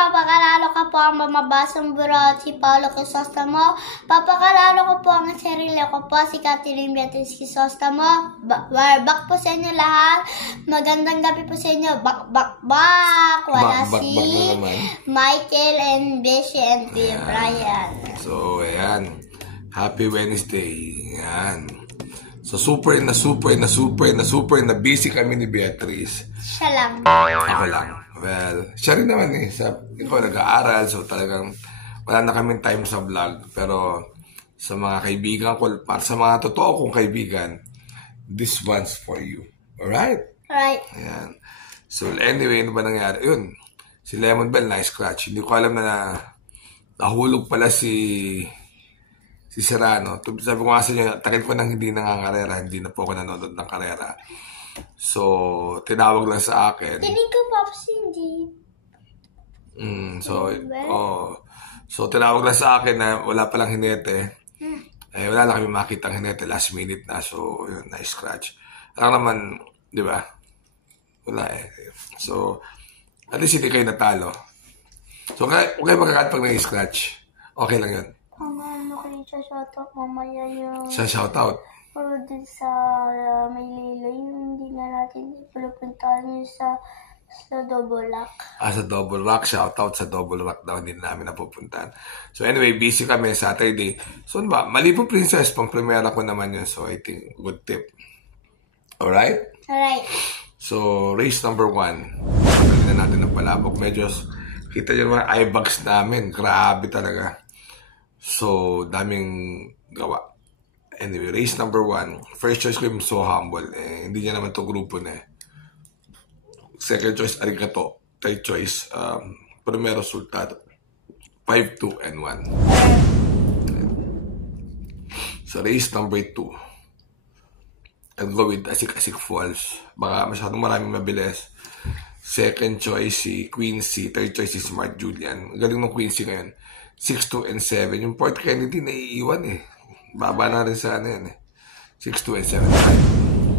papakalalo ka po ang mamabasang burat si Paolo Crisostomo. Papakalalo ko po ang sarili ko po si Catherine Beatriz Crisostomo. Back po sa inyo lahat. Magandang gabi po sa inyo. Back. Wala si Michael and Beshi and Brian. So, ayan. Happy Wednesday. Ayan. So, super na busy kami ni Beatriz. Siya lang. Ako lang. Well, siya rin naman eh. Ikaw nag-aaral, so talagang wala na kaming time sa vlog. Pero sa mga kaibigan ko, para sa mga totoo kong kaibigan, this one's for you. Alright? Right. Ayan. So, anyway, ano ba nangyari? Yun. Si Lemon Bell, nice scratch. Hindi ko alam na nahulog pala si Serrano. Sabi ko nga sa inyo, tagal ko nang hindi nangangarera. Hindi na po ako nanonood ng karera. So, tinawag lang sa akin. Tinig ko, Pops, hindi. So, tinawag lang sa akin na wala palang hinete. Wala lang kami makita ang hinete. Last minute na. So, yun, nice scratch. Alam naman, di ba? Wala eh. So, at least hindi kayo natalo. So, okay magkakat pag nag-scratch. Okay lang yun. Ano kayo siya shoutout mamaya yung... Sa shoutout? Pero din sa Maylila, yung hindi na natin pinupuntahan yung sa Double Rock. Sa Double Rock. Shoutout sa Double Rock daw. Hindi namin napupuntahan. So anyway, busy kami Saturday. So ano ba? Malibu Princess, pang premiere ko naman yun. So I think, good tip. Alright? Alright. So, race number 1. Pagkakalin na natin ng palabok. Medyo, kita nyo naman, eye bags namin. Grabe talaga. So, daming gawa. Anyway, race number 1. First choice ko yung So Humble. Hindi niya naman to grupo na eh. Second choice, Arigato. Third choice, Primero Sultado. 5, 2, and 1. So, race number 2. I'll go with Asik-Asik Falls. Baka masyadong maraming mabilis. Second choice, si Quincy. Third choice, si Smart Julian. Galing ng Quincy ngayon. 6, 2, and 7. Yung Port Kennedy, naiiwan eh. Baba na rin sa ano yan eh. 6, 2, and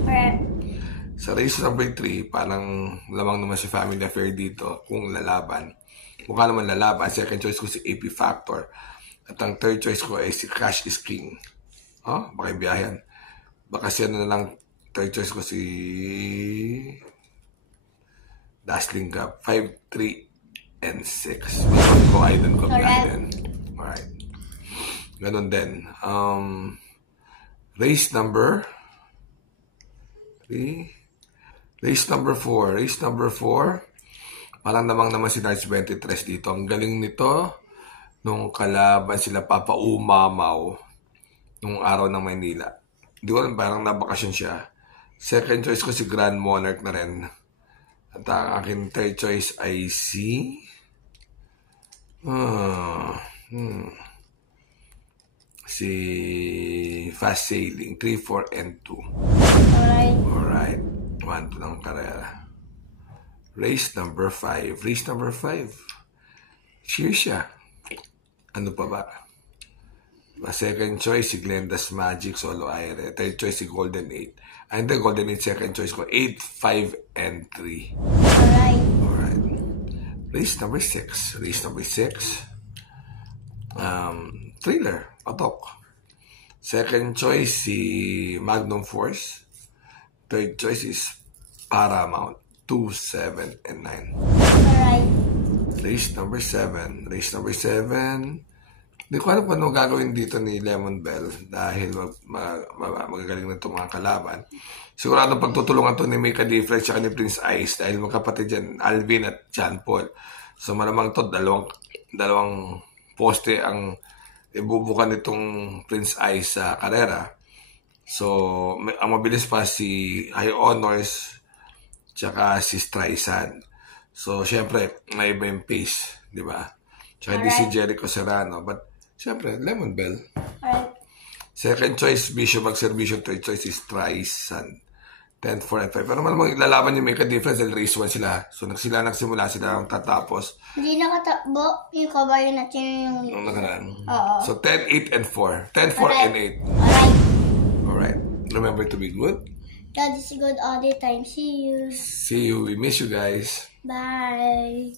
7. Sa race number 3, parang lamang naman si Family Affair dito kung lalaban. Mukha naman lalaban. Second choice ko si AP Factor. At ang third choice ko ay si Cash is King. Baka ibiyahan. Baka siya na lang third choice ko si Dazzling Gap. 5, 3, and 6. Ganon ko, Aiden ko, Aiden. Alright. Ganon din. Race number 3. Race number 4. Race number 4. Parang naman si Nice 23 dito. Ang galing nito nung kalaban sila Papa Umamaw nung araw ng Maynila. Di ko alam, parang nabakasyon siya. Second choice ko si Grand Monarch na rin. At ang aking third choice ay si... si Fast Sailing. 3, 4, and 2. Alright. 1, 2 ng karera. Race number 5. Race number 5. Cheer siya. Ano pa ba? Second choice, si Glenda's Magic, Solo Aire. Third choice, si Golden 8. And the Golden 8, second choice ko, 8, 5, and 3. Alright. Race number 6. Race number 6. Thriller, Patok. Second choice, si Magnum Force. Third choice is Paramount. 2, 7, and 9. Alright. Race number 7. Race number 7. Hindi ko alam kung ano gagawin dito ni Lemon Bell dahil magagaling na itong mga kalaban. Sigurado pagtutulungan ito ni Mika Deflex at ni Prince Ice dahil magkapatid dyan, Alvin at John Paul. So malamang ito, dalawang poste ang ibubukan nitong Prince Ice sa karera. So, ang mabilis pa si High Honors tsaka si Streisand. So, syempre, may iba yung pace, di ba? Tsaka di si Jericho Serrano. But, siyempre, Lemon Bell. Alright. Second choice, Bishop Mag-Servisyo. Third choice is Streisand. 10, 4, and 5. Pero malamang ilalaban yung Make a Difference dahil race 1 sila. So, nagsimula sila ang tatapos. Hindi nakatakbo yung kabayo natin yung... Nakaraan. Oo. So, 10, 8, and 4. 10, 4, and 8. Alright. Alright. Remember to be good. God is good all the time. See you. See you. We miss you guys. Bye.